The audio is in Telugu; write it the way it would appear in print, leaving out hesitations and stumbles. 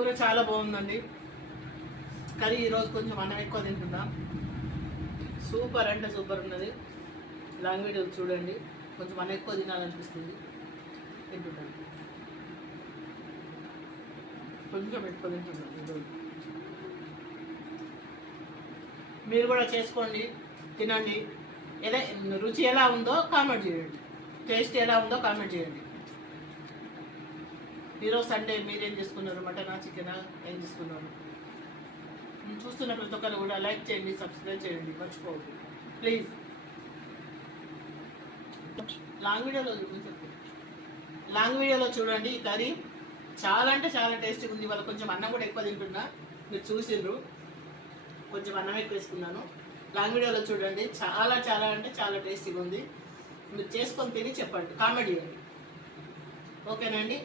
కూర చాలా బాగుందండి. కర్రీ ఈరోజు కొంచెం అన్నం ఎక్కువ తింటున్నా. సూపర్ అంటే సూపర్ ఉన్నది. లాంగ్ వీడియో చూడండి. కొంచెం అన్నం ఎక్కువ తినాలనిపిస్తుంది, తింటున్నాను. కొంచెం ఎక్కువ తింటున్నాను ఈరోజు. మీరు కూడా చేసుకోండి, తినండి. రుచి ఎలా ఉందో కామెంట్ చేయండి, టేస్ట్ ఎలా ఉందో కామెంట్ చేయండి. ఈరోజు సండే మీరేం చేసుకున్నారు? మటనా, చికెనా, ఏం చేసుకున్నారు? చూస్తున్న ప్రతి ఒక్కరు కూడా లైక్ చేయండి, సబ్స్క్రైబ్ చేయండి, మర్చిపోవద్దు ప్లీజ్. లాంగ్ వీడియోలో చూడండి. ఈ కర్రీ చాలా అంటే చాలా టేస్టీగా ఉంది. వాళ్ళ కొంచెం అన్నం కూడా ఎక్కువ తింటున్నా, మీరు చూసిండ్రు. కొంచెం అన్నం ఎక్కువ వేసుకున్నాను. లాంగ్ వీడియోలో చూడండి. చాలా చాలా అంటే చాలా టేస్టీగా ఉంది. మీరు చేసుకొని తిని చెప్పండి, కామెంట్ చేయండి. ఓకేనండి.